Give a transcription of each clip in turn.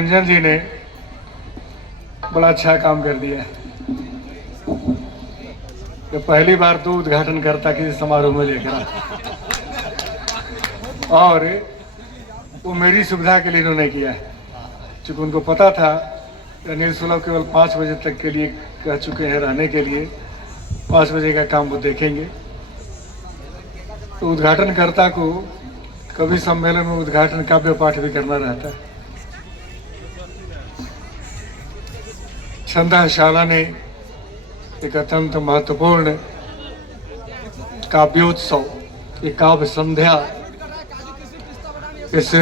गुंजन जी ने बड़ा अच्छा काम कर दिया। तो पहली बार तो उद्घाटन करता किसी समारोह में लेकर और वो मेरी सुविधा के लिए इन्होंने किया है, क्योंकि उनको पता था अनिल सुलभ केवल 5 बजे तक के लिए कह चुके हैं रहने के लिए, 5 बजे का काम वो देखेंगे। तो उद्घाटनकर्ता को कभी सम्मेलन में उद्घाटन काव्य पाठ भी करना रहता है। संध्याशाला ने एक अत्यंत महत्वपूर्ण काव्योत्सव, एक काव्य संध्या इस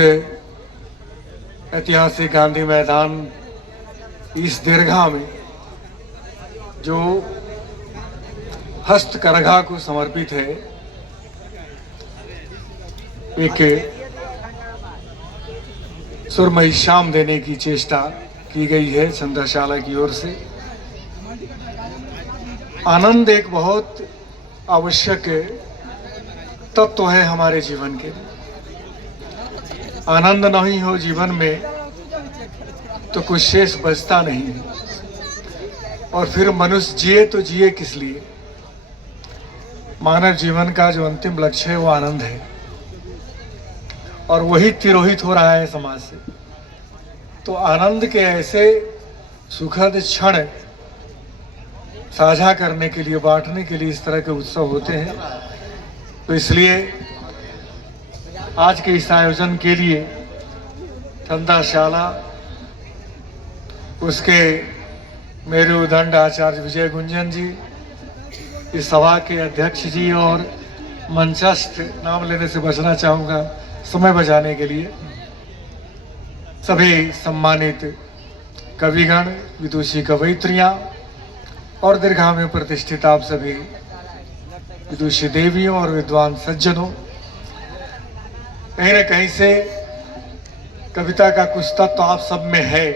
ऐतिहासिक गांधी मैदान इस दीर्घा में जो हस्तकरघा को समर्पित है, एक सुरमई शाम देने की चेष्टा की गई है संध्याशाला की ओर से। आनंद एक बहुत आवश्यक तत्व है हमारे जीवन के। आनंद नहीं हो जीवन में तो कुछ शेष बचता नहीं है, और फिर मनुष्य जिए तो जिए किस लिए। मानव जीवन का जो अंतिम लक्ष्य है वो आनंद है, और वही तिरोहित हो रहा है समाज से। तो आनंद के ऐसे सुखद क्षण साझा करने के लिए, बांटने के लिए इस तरह के उत्सव होते हैं। तो इसलिए आज के इस आयोजन के लिए संध्याशाला, उसके मेरुदंड आचार्य विजय गुंजन जी, इस सभा के अध्यक्ष जी, और मंचस्थ नाम लेने से बचना चाहूँगा समय बचाने के लिए सभी सम्मानित कविगण, विदुषी कवयित्रियाँ और दीर्घा में प्रतिष्ठित आप सभी विदुषी देवियों और विद्वान सज्जनों, कहीं न कहीं से कविता का कुछ तत्व आप सब में है।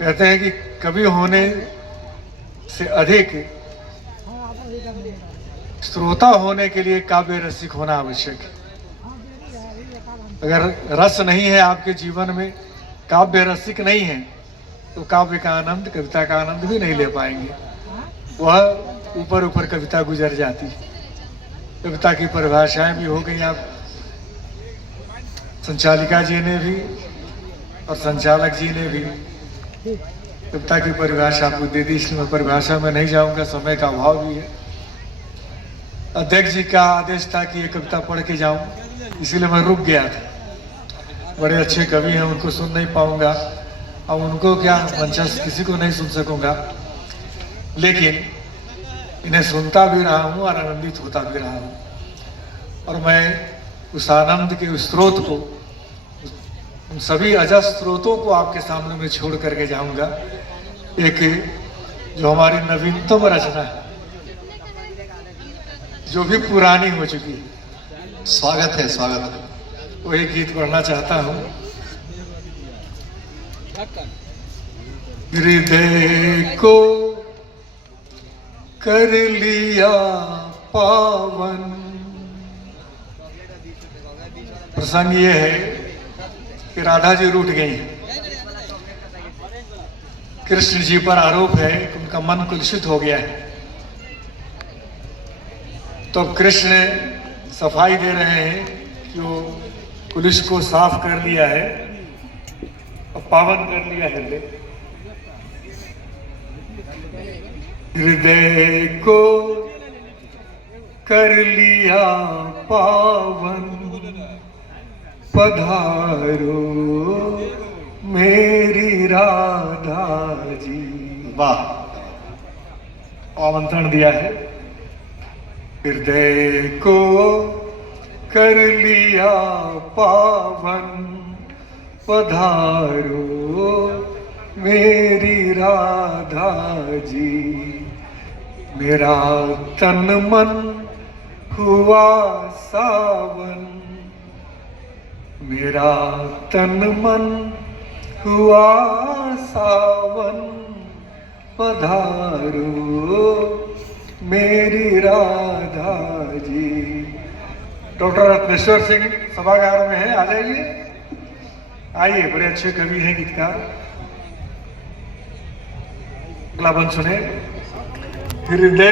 कहते हैं कि कवि होने से अधिक श्रोता होने के लिए काव्य रसिक होना आवश्यक है। अगर रस नहीं है आपके जीवन में, काव्य रसिक नहीं है, तो काव्य का आनंद, कविता का आनंद भी नहीं ले पाएंगे। वह ऊपर ऊपर कविता गुजर जाती है। कविता की परिभाषाएं भी हो गई, आप संचालिका जी ने भी और संचालक जी ने भी कविता की परिभाषा आपको दे दी, इसलिए मैं परिभाषा में नहीं जाऊंगा, समय का अभाव भी है। अध्यक्ष जी का आदेश था कि ये कविता पढ़ के जाऊं, इसीलिए मैं रुक गया था। बड़े अच्छे कवि हैं, उनको सुन नहीं पाऊंगा, अब उनको क्या, मंचस्थ किसी को नहीं सुन सकूंगा, लेकिन इन्हें सुनता भी रहा हूं और आनंदित होता भी रहा हूं। और मैं उस आनंद के उस स्रोत को, उन सभी अजस्त्र स्रोतों को आपके सामने में छोड़ करके जाऊंगा। एक जो हमारी नवीनतम रचना है, जो भी पुरानी हो चुकी है, स्वागत है, स्वागत है। वही गीत पढ़ना चाहता हूँ। हृदय को कर लिया पावन। प्रसंग ये है कि राधा जी रूठ गई। कृष्ण जी पर आरोप है कि उनका मन कुलसित हो गया है। तो कृष्ण सफाई दे रहे हैं कि वो पुलिस को साफ कर लिया है और पावन कर लिया है। हृदय को कर लिया पावन, पधारो मेरी राधा जी। वाह, आमंत्रण दिया है। हृदय को कर लिया पावन, पधारो मेरी राधा जी। मेरा तन मन हुआ सावन, मेरा तन मन हुआ सावन, पधारो मेरी राधा जी। डॉक्टर रत्नेश्वर सिंह सभागार में है, आ जाइए। आइए, बड़े अच्छे कवि हैं, गीतकार। अगला बंद सुने। हृदय